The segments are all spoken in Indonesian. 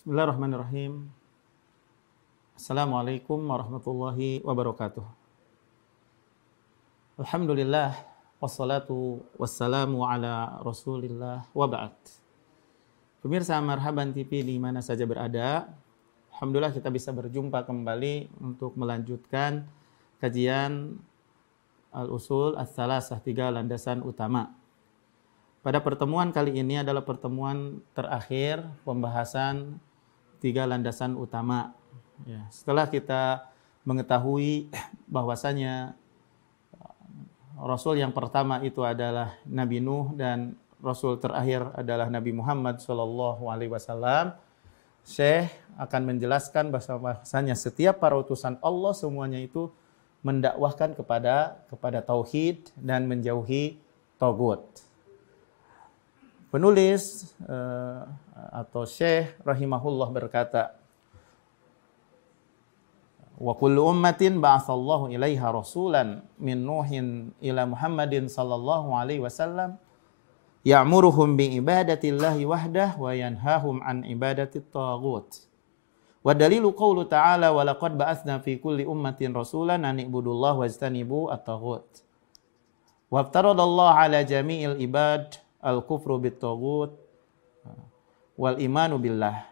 Bismillahirrahmanirrahim. Assalamualaikum warahmatullahi wabarakatuh. Alhamdulillah wassalatu wassalamu ala Rasulillah wa ba'd. Pemirsa Marhaban TV di mana saja berada, alhamdulillah kita bisa berjumpa kembali untuk melanjutkan kajian Al-Usul Ats-Tsalatsah, 3 landasan utama. Pada pertemuan kali ini adalah pertemuan terakhir pembahasan 3 landasan utama. Ya, setelah kita mengetahui bahwasanya Rasul yang pertama itu adalah Nabi Nuh dan Rasul terakhir adalah Nabi Muhammad SAW, Syekh akan menjelaskan bahwasanya setiap para utusan Allah semuanya itu mendakwahkan kepada tauhid dan menjauhi tagut. Penulis atau Syekh rahimahullah berkata, wa kullu ummatin ba'atsallahu ilaiha rasulan min Nuhin ila Muhammadin sallallahu alaihi wasallam ya'muruhum bi ibadatillahi wahdah wa yanhahum an ibadatit taghut. Wa dalilu qawlu ta'ala wa laqad ba'atsna fi kulli ummatin rasulan an ibudullaha wajtanibu at-taghut. Wa aftaradallahu ala jami'il ibad al-kufru bit-taghut wal imanu billah.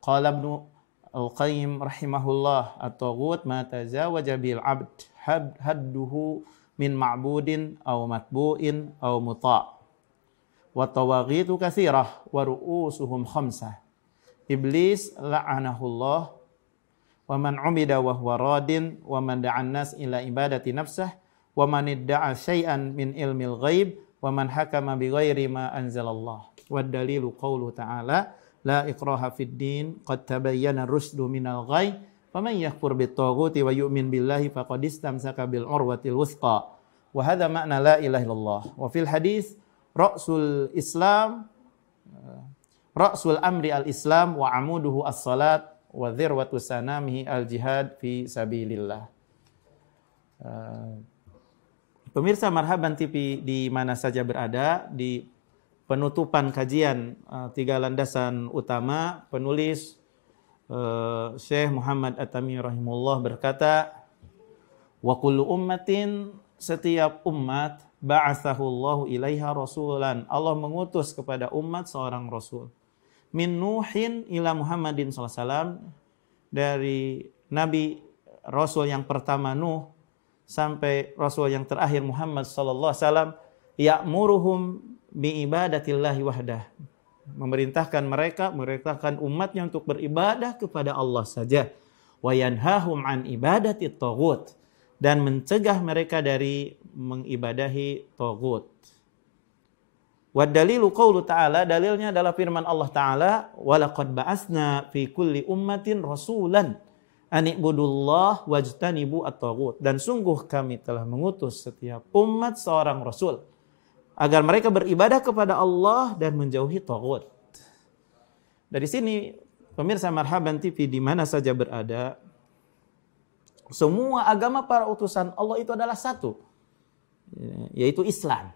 Qala Ibnu Al-Qayyim rahimahullah, at-taghut ma tazawaja bil 'abd hadduhu min ma'budin aw matbu'in aw muta'. Wa tawaghitu katsirah wa ru'usuhum khamsah. Iblis la'anahullah wa man 'umida wa huwa radin wa man da'a an-nas ila ibadati nafsih wa man idda'a syai'an min ilmil ghaib wa man hakama bi ghairi ma anzalallah. Wa dalilu qawlu ta'ala la ikraha fid din qad tabayyana ar-rusydu minal ghayy faman yakfur bit taghuti wa yu'min billahi faqad istamsaka bil urwatil wuthqa. Wa hadha ma'na la ilaha illallah. Wa fil hadits ra'sul islam ra'sul amri al-islam wa amuduhu as-salat wa dhirwatu sanamihi al-jihad fi sabilillah. Pemirsa Marhaban TV di mana saja berada, di penutupan kajian 3 landasan utama, penulis Syekh Muhammad At-Tamimi rahimahullah berkata, wa kullu ummatin, setiap umat, ba'atsahullahu ilaiha rasulan, Allah mengutus kepada umat seorang rasul. Min Nuhin ila Muhammadin sallallahu alaihi wasallam, dari Nabi Rasul yang pertama Nuh sampai Rasul yang terakhir Muhammad sallallahu alaihi wasallam, ya'muruhum bi ibadatillahi wahdah, memerintahkan umatnya untuk beribadah kepada Allah saja, wa yanhahum an ibadatit taghut, dan mencegah mereka dari mengibadahi taghut. Wa dalilu qaulu ta'ala, dalilnya adalah firman Allah Ta'ala, wa laqad ba'atsna fi kulli ummatin rasulan an ibudullah wajtanibu at-taghut, dan sungguh kami telah mengutus setiap umat seorang rasul agar mereka beribadah kepada Allah dan menjauhi taghut. Dari sini pemirsa Marhaban TV di mana saja berada, semua agama para utusan Allah itu adalah satu, yaitu Islam.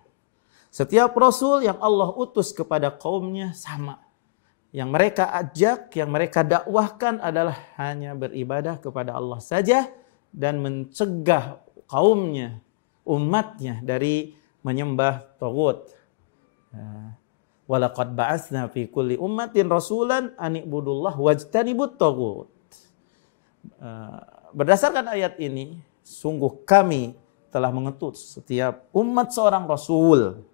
Setiap rasul yang Allah utus kepada kaumnya sama. Yang mereka ajak, yang mereka dakwahkan adalah hanya beribadah kepada Allah saja dan mencegah kaumnya, umatnya dari menyembah taghut. Wa laqad ba'atsna fi kulli ummatin rasulan an ibudullah wajtanibut taghut. Berdasarkan ayat ini, sungguh kami telah mengutus setiap umat seorang rasul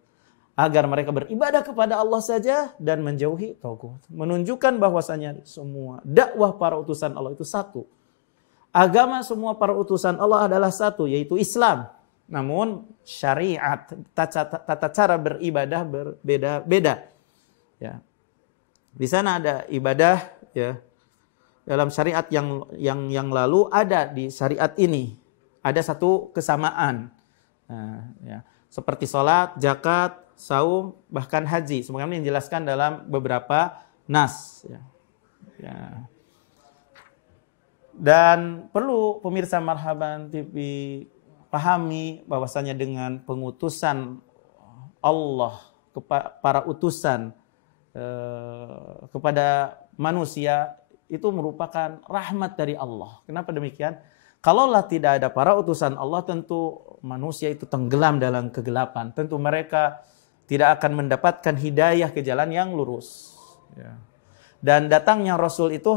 agar mereka beribadah kepada Allah saja dan menjauhi taghut. Menunjukkan bahwasanya semua dakwah para utusan Allah itu satu. Agama semua para utusan Allah adalah satu, yaitu Islam. Namun syariat, tata cara beribadah berbeda-beda. Ya. Di sana ada ibadah, ya. Dalam syariat yang lalu ada di syariat ini ada satu kesamaan. Nah, ya. Seperti salat, zakat, saum, bahkan haji. Sebagaimana yang dijelaskan dalam beberapa nas. Ya. Ya. Dan perlu pemirsa Marhaban TV pahami bahwasanya dengan pengutusan Allah para utusan kepada manusia itu merupakan rahmat dari Allah. Kenapa demikian? Kalaulah tidak ada para utusan Allah, tentu manusia itu tenggelam dalam kegelapan. Tentu mereka tidak akan mendapatkan hidayah ke jalan yang lurus. Ya. Dan datangnya Rasul itu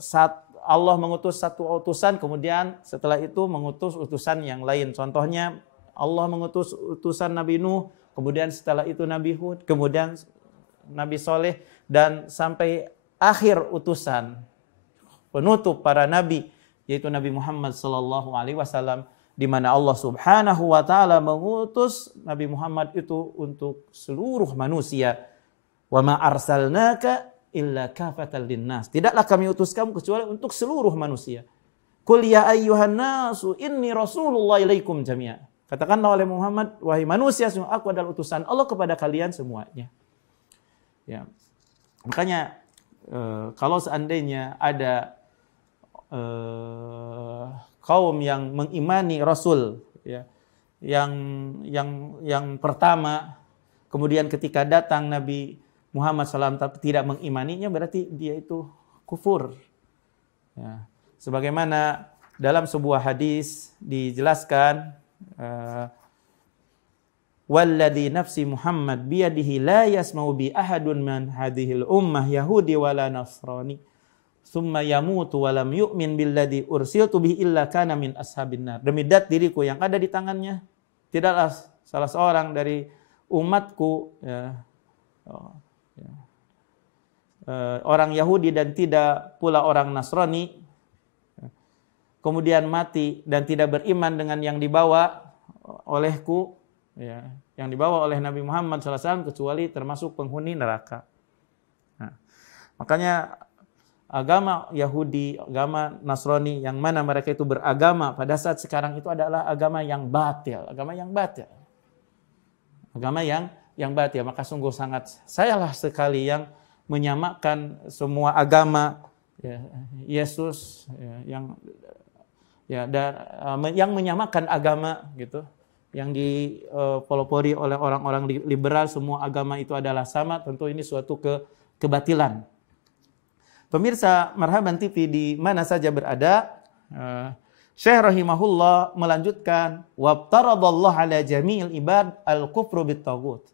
saat Allah mengutus satu utusan, kemudian setelah itu mengutus utusan yang lain. Contohnya Allah mengutus utusan Nabi Nuh, kemudian setelah itu Nabi Hud, kemudian Nabi Soleh, dan sampai akhir utusan penutup para nabi, yaitu Nabi Muhammad SAW, di mana Allah Subhanahu wa taala mengutus Nabi Muhammad itu untuk seluruh manusia. Wa ma arsalnaka illa kafatan linnas. Tidaklah kami utus kamu kecuali untuk seluruh manusia. Qul ya ayyuhan nasu inni rasulullah ilaikum jami'a. Katakanlah oleh Muhammad, wahai manusia, aku adalah utusan Allah kepada kalian semuanya. Ya. Makanya kalau seandainya ada kaum yang mengimani Rasul, ya, yang pertama, kemudian ketika datang Nabi Muhammad SAW tapi tidak mengimaninya, berarti dia itu kufur. Ya. Sebagaimana dalam sebuah hadis dijelaskan, walladzi nafsi Muhammad biyadihi la yasma'u bi ahadun man hadhil ummah yahudi wala nasrani thumma yamutu wa lam yu'min billadzi ursiltu bihi illa kana min ashabin nar. Demi dat diriku yang ada di tangannya, tidaklah salah seorang dari umatku, ya, orang Yahudi dan tidak pula orang Nasrani, kemudian mati dan tidak beriman dengan yang dibawa olehku, ya, yang dibawa oleh Nabi Muhammad SAW, kecuali termasuk penghuni neraka. Nah, makanya agama Yahudi, agama Nasrani, yang mana mereka itu beragama pada saat sekarang itu adalah agama yang batil, agama yang batil. Maka sungguh sangat sayanglah sekali yang menyamakan semua agama, ya, Yesus, ya, yang menyamakan agama gitu, yang dipelopori oleh orang-orang liberal, semua agama itu adalah sama. Tentu ini suatu kebatilan. Pemirsa Marhaban TV di mana saja berada, Syekh rahimahullah melanjutkan, wabtaradallahu ala jami'il ibad al-kufru bit-taghut.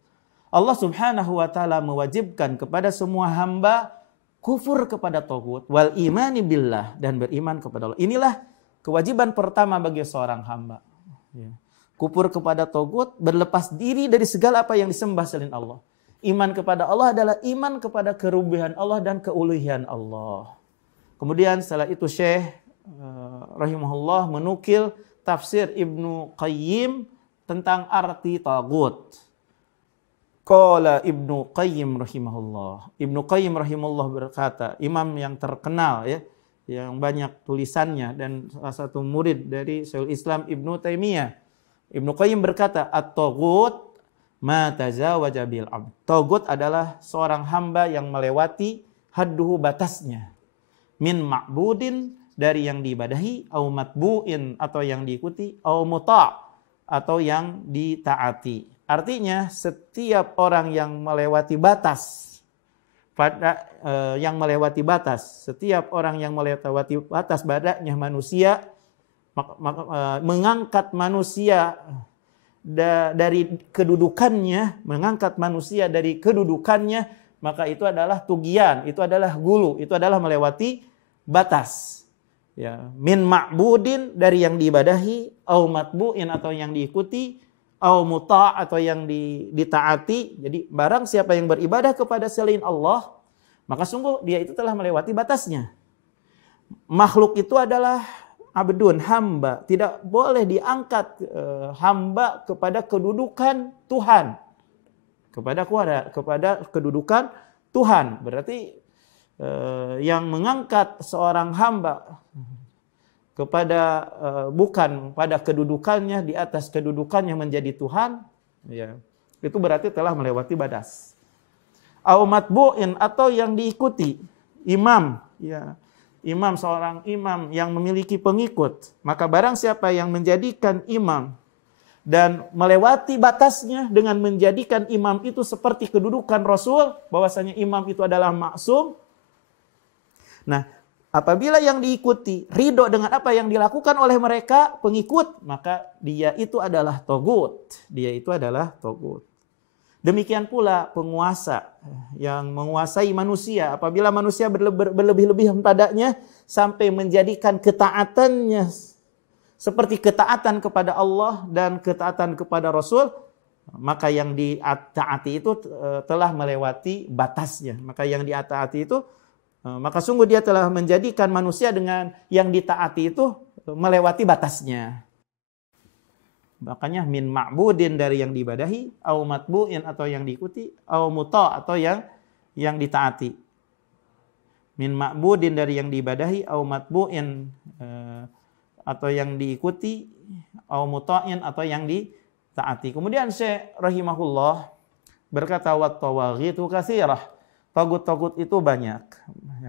Allah Subhanahu wa taala mewajibkan kepada semua hamba kufur kepada taghut, wal imani billah, dan beriman kepada Allah. Inilah kewajiban pertama bagi seorang hamba. Ya. Kufur kepada taghut, berlepas diri dari segala apa yang disembah selain Allah. Iman kepada Allah adalah iman kepada kerububian Allah dan keuluhian Allah. Kemudian setelah itu Syekh rahimahullah menukil tafsir Ibnu Qayyim tentang arti taghut. Qala Ibnu Qayyim rahimahullah. Ibnu Qayyim rahimahullah berkata, imam yang terkenal, ya, yang banyak tulisannya dan salah satu murid dari Syekhul Islam Ibnu Taimiyah. Ibnu Qayyim berkata, at-taghut ma tazawaja bil abd. Taghut adalah seorang hamba yang melewati hadduhu, batasnya. Min ma'budin, dari yang diibadahi, au matbu'in, atau yang diikuti, au muta', atau yang ditaati. Artinya setiap orang yang melewati batas, setiap orang yang melewati batas badannya manusia, mengangkat manusia dari kedudukannya, maka itu adalah tugian, itu adalah gulu, itu adalah melewati batas. Ya, min ma'budin, dari yang diibadahi, au matbu'in, atau yang diikuti, au muta', atau yang ditaati. Jadi barang siapa yang beribadah kepada selain Allah, maka sungguh dia itu telah melewati batasnya. Makhluk itu adalah abdun, hamba. Tidak boleh diangkat hamba kepada kedudukan Tuhan. Kepada kedudukan Tuhan. Berarti yang mengangkat seorang hamba kepada bukan pada kedudukannya, di atas kedudukannya menjadi Tuhan, ya, itu berarti telah melewati batas. Au matbu'in, atau yang diikuti, imam, ya, seorang imam yang memiliki pengikut. Maka barang siapa yang menjadikan imam dan melewati batasnya dengan menjadikan imam itu seperti kedudukan Rasul, bahwasanya imam itu adalah maksum. Nah, apabila yang diikuti ridho dengan apa yang dilakukan oleh mereka pengikut, maka dia itu adalah togut. Dia itu adalah togut. Demikian pula penguasa yang menguasai manusia. Apabila manusia berlebih-lebihan padanya sampai menjadikan ketaatannya seperti ketaatan kepada Allah dan ketaatan kepada Rasul, maka yang ditaati itu telah melewati batasnya. Maka yang ditaati itu, maka sungguh dia telah menjadikan manusia dengan yang ditaati itu melewati batasnya. Makanya min ma'budin dari yang diibadahi, au matbu'in atau yang diikuti, au muta atau yang ditaati. Min ma'budin dari yang diibadahi, au matbu'in atau yang diikuti, au muta'in atau yang ditaati. Kemudian Syekh rahimahullah berkata, wat tawaghitu katsirah. Tagut-tagut itu banyak.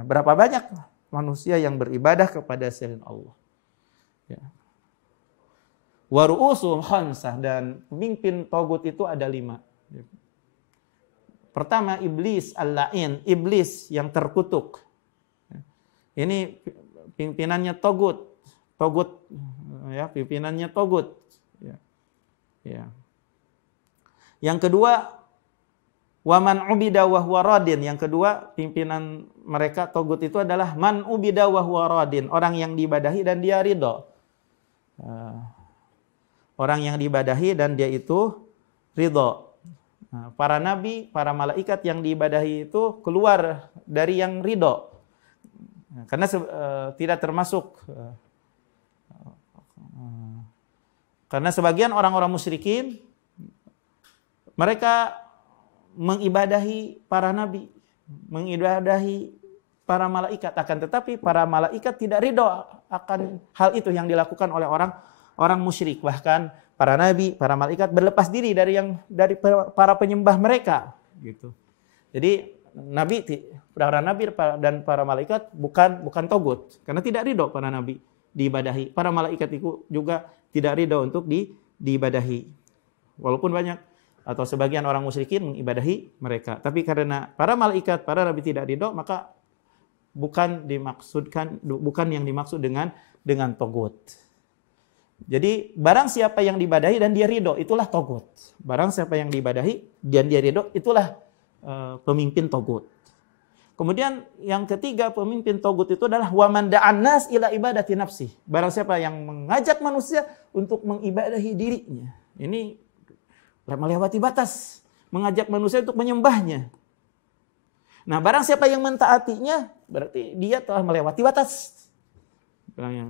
Berapa banyak manusia yang beribadah kepada selain Allah? Ya. Wa ru'usuhum khamsah, dan pemimpin tagut itu ada 5. Pertama, iblis al-la'in, iblis yang terkutuk. Ini pimpinannya tagut, ya, pimpinannya tagut. Ya. Ya. Yang kedua, wa man ubida wa huwa radin. Yang kedua, pimpinan mereka tagut itu adalah man ubida wa huwa radin, orang yang diibadahi dan dia ridho. Orang yang diibadahi dan dia itu ridho. Para nabi, para malaikat yang diibadahi itu keluar dari yang ridho. Karena tidak termasuk. Karena sebagian orang-orang musyrikin, mereka mengibadahi para nabi, mengibadahi para malaikat. Akan tetapi para malaikat tidak ridho akan hal itu yang dilakukan oleh orang musyrik. Bahkan para nabi, para malaikat berlepas diri dari para penyembah mereka, gitu. Jadi para nabi dan para malaikat bukan togut, karena tidak ridho para nabi diibadahi. Para malaikat itu juga tidak ridho untuk diibadahi. Walaupun banyak atau sebagian orang musyrikin mengibadahi mereka, tapi karena para malaikat, para nabi tidak ridho, maka bukan yang dimaksud dengan togut. Jadi barang siapa yang diibadahi dan dia ridho, itulah togut. Barang siapa yang diibadahi dan dia ridho, itulah pemimpin togut. Kemudian yang ketiga, pemimpin togut itu adalah wa man da'an nas ila ibadati nafsi. Barang siapa yang mengajak manusia untuk mengibadahi dirinya. Ini melewati batas, mengajak manusia untuk menyembahnya. Nah, barang siapa yang mentaatinya, berarti dia telah melewati batas.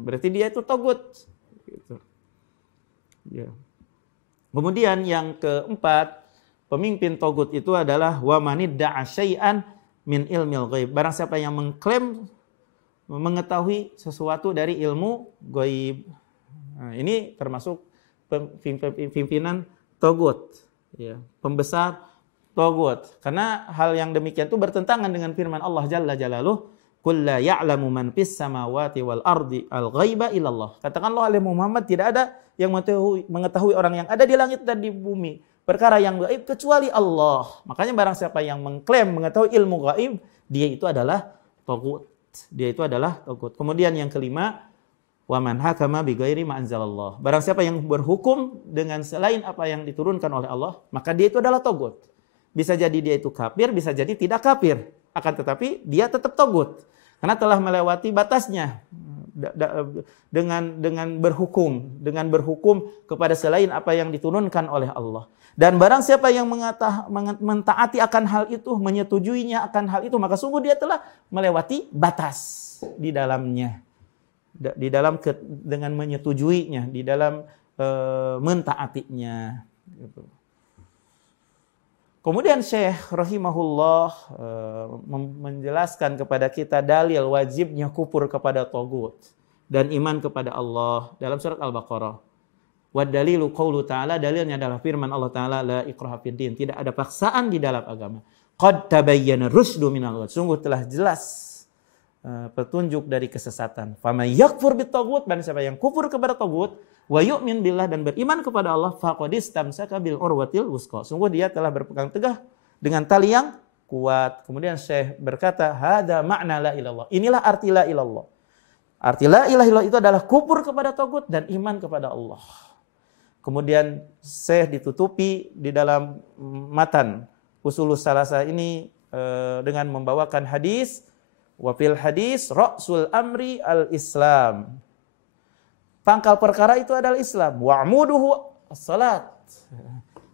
Berarti dia itu togut. Gitu. Ya. Kemudian yang keempat, pemimpin togut itu adalah wa manidda'a syai'an min ilmil ghaib. Barang siapa yang mengklaim mengetahui sesuatu dari ilmu ghaib. Nah, ini termasuk pimpinan togut, ya, pembesar togut. Karena hal yang demikian itu bertentangan dengan firman Allah Jalla Jalaluhu, qul la ya'lamu man fis samawati wal ardi al ghaiba illallah. Katakanlah oleh Muhammad, tidak ada yang mengetahui orang yang ada di langit dan di bumi perkara yang gaib kecuali Allah. Makanya barang siapa yang mengklaim mengetahui ilmu gaib, dia itu adalah tagut. Dia itu adalah tagut. Kemudian yang kelima, wa man hakama bi ghairi ma anzalallah. Barang siapa yang berhukum dengan selain apa yang diturunkan oleh Allah, maka dia itu adalah tagut. Bisa jadi dia itu kafir, bisa jadi tidak kafir. Akan tetapi dia tetap tagut. Karena telah melewati batasnya dengan berhukum kepada selain apa yang diturunkan oleh Allah. Dan barang siapa yang mentaati akan hal itu, menyetujuinya akan hal itu, maka sungguh dia telah melewati batas di dalamnya. Dengan menyetujuinya, di dalam mentaatinya. Gitu. Kemudian Syekh rahimahullah menjelaskan kepada kita dalil wajibnya kufur kepada tagut dan iman kepada Allah dalam surat Al-Baqarah. Wa dalilu qaulu ta'ala, dalilnya adalah firman Allah Ta'ala, la ikraha fid din, tidak ada paksaan di dalam agama. Qad tabayyana rusdu minal ghayy, sungguh telah jelas petunjuk dari kesesatan. Faman yakfur bit tagut, dan siapa yang kufur kepada tagut, wa yu'min billah dan beriman kepada Allah, faqad istamsaka bil urwatil wusqa. Sungguh dia telah berpegang teguh dengan tali yang kuat. Kemudian Syekh berkata, hada makna la ilallah. Inilah arti la ilallah. Arti la ilaha illallah itu adalah kufur kepada tagut dan iman kepada Allah. Kemudian Syekh ditutupi di dalam matan Usulus Salasah ini dengan membawakan hadis, wa fil hadis ra'sul amri al-Islam. Pangkal perkara itu adalah Islam. Wa'muduhu as-salat.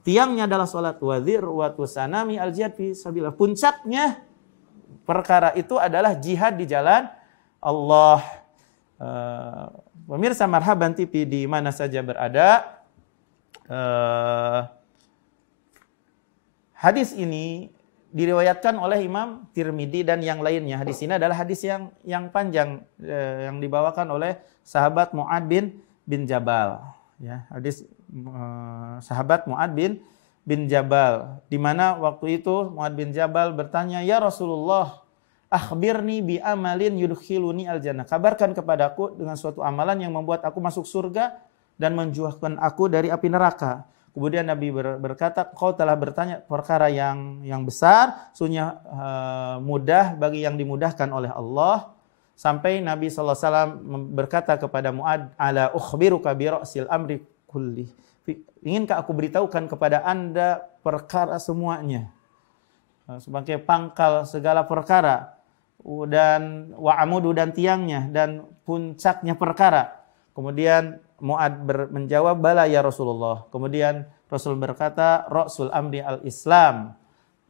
Tiangnya adalah salat. Wa dzirwatu sanami al-jihad fi sabilillah. Puncaknya perkara itu adalah jihad di jalan Allah. Pemirsa Marhaban TV di mana saja berada, hadis ini diriwayatkan oleh Imam Tirmidzi dan yang lainnya. Hadis ini adalah hadis yang panjang yang dibawakan oleh sahabat Mu'ad bin Jabal. Ya, hadis sahabat Mu'ad bin Jabal, di mana waktu itu Mu'ad bin Jabal bertanya, ya Rasulullah, akhbirni bi amalin yudkhiluni al-jannah. Kabarkan kepadaku dengan suatu amalan yang membuat aku masuk surga dan menjauhkan aku dari api neraka. Kemudian Nabi berkata, kau telah bertanya perkara yang besar, sungguh mudah bagi yang dimudahkan oleh Allah. Sampai Nabi SAW berkata kepada Mu'ad, ala ukhbiruka bi ra'sil amri kulli. Inginkah aku beritahukan kepada anda perkara semuanya, sebagai pangkal segala perkara, dan wa'amudu dan tiangnya, dan puncaknya perkara. Kemudian Mu'ad menjawab, bala ya Rasulullah. Kemudian Rasul berkata, ra'sul amri al-Islam.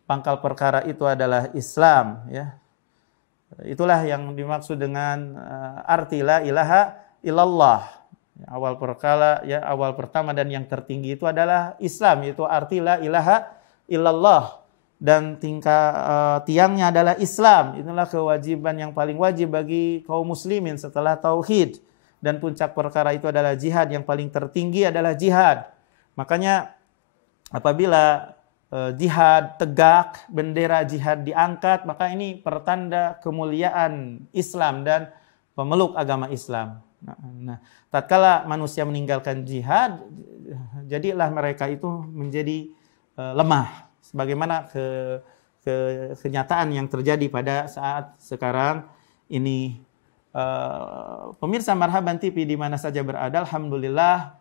Pangkal perkara itu adalah Islam. Ya. Itulah yang dimaksud dengan arti la ilaha illallah. Awal perkara, ya, awal pertama dan yang tertinggi itu adalah Islam. Itu arti la ilaha illallah. Dan tiangnya adalah Islam. Itulah kewajiban yang paling wajib bagi kaum muslimin setelah tauhid. Dan puncak perkara itu adalah jihad, yang paling tertinggi adalah jihad. Makanya apabila jihad tegak, bendera jihad diangkat, maka ini pertanda kemuliaan Islam dan pemeluk agama Islam. Nah, tatkala manusia meninggalkan jihad, jadilah mereka itu menjadi lemah. Sebagaimana kenyataan yang terjadi pada saat sekarang ini. Pemirsa Marhaban TV di mana saja berada, alhamdulillah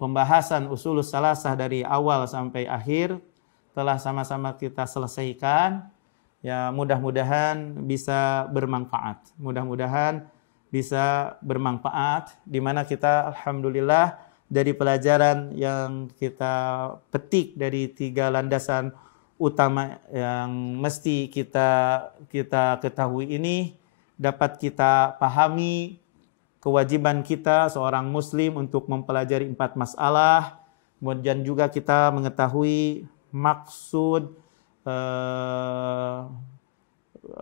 pembahasan Usulus Salasah dari awal sampai akhir telah sama-sama kita selesaikan. Ya, mudah-mudahan bisa bermanfaat. Mudah-mudahan bisa bermanfaat, di mana kita alhamdulillah dari pelajaran yang kita petik dari 3 landasan utama yang mesti kita ketahui ini, dapat kita pahami kewajiban kita seorang muslim untuk mempelajari 4 masalah. Kemudian juga kita mengetahui maksud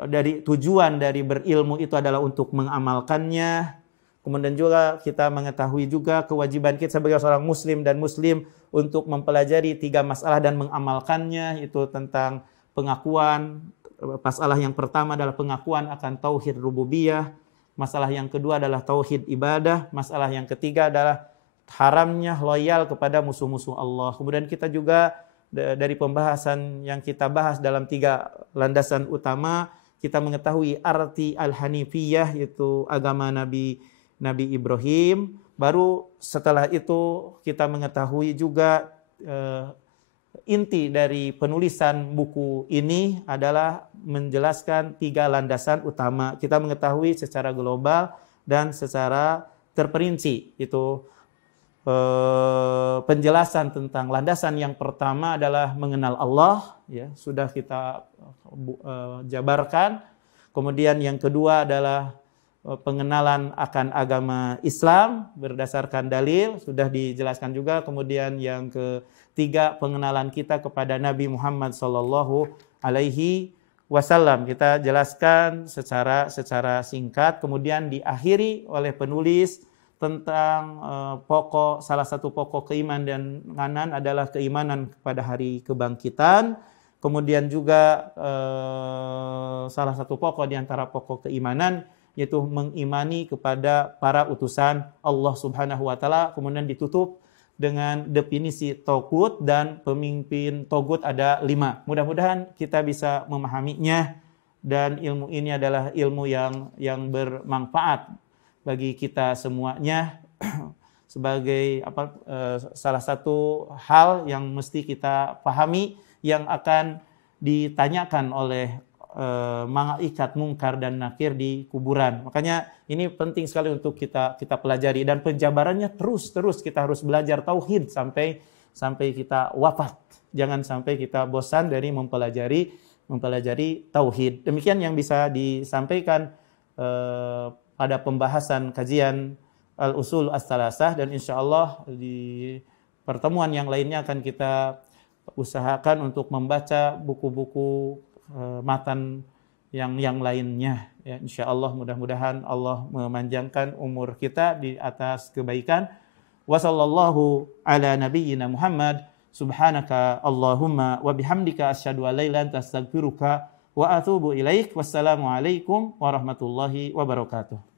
dari tujuan dari berilmu itu adalah untuk mengamalkannya. Kemudian juga kita mengetahui juga kewajiban kita sebagai seorang muslim dan muslim untuk mempelajari 3 masalah dan mengamalkannya, itu tentang pengakuan. Masalah yang pertama adalah pengakuan akan tauhid rububiyah. Masalah yang kedua adalah tauhid ibadah. Masalah yang ketiga adalah haramnya loyal kepada musuh-musuh Allah. Kemudian kita juga dari pembahasan yang kita bahas dalam 3 landasan utama, kita mengetahui arti al-hanifiyah, yaitu agama Nabi Ibrahim. Baru setelah itu kita mengetahui juga inti dari penulisan buku ini adalah menjelaskan 3 landasan utama. Kita mengetahui secara global dan secara terperinci. Itu penjelasan tentang landasan yang pertama adalah mengenal Allah, ya, sudah kita jabarkan. Kemudian yang kedua adalah pengenalan akan agama Islam berdasarkan dalil, sudah dijelaskan juga. Kemudian yang ketiga, pengenalan kita kepada Nabi Muhammad sallallahu alaihi wasallam. Kita jelaskan secara singkat. Kemudian diakhiri oleh penulis tentang salah satu pokok keimanan adalah keimanan kepada hari kebangkitan. Kemudian juga salah satu pokok di antara pokok keimanan yaitu mengimani kepada para utusan Allah Subhanahu wa taala. Kemudian ditutup dengan definisi togut, dan pemimpin togut ada 5. Mudah-mudahan kita bisa memahaminya, dan ilmu ini adalah ilmu yang bermanfaat bagi kita semuanya sebagai salah satu hal yang mesti kita pahami yang akan ditanyakan oleh malaikat mungkar dan nakir di kuburan. Makanya ini penting sekali untuk kita pelajari, dan penjabarannya terus kita harus belajar tauhid sampai kita wafat. Jangan sampai kita bosan dari mempelajari tauhid. Demikian yang bisa disampaikan pada pembahasan kajian Al-Usul As-Salasah, dan insyaallah di pertemuan yang lainnya akan kita usahakan untuk membaca buku-buku matan yang lainnya, ya. Insyaallah mudah-mudahan Allah memanjangkan umur kita di atas kebaikan. Wa sallallahu ala nabiyyina Muhammad, subhanaka Allahumma wa bihamdika asyhadu an la ilaha illa anta astaghfiruka wa atubu ilaik. Wassalamu alaikum warahmatullahi wabarakatuh.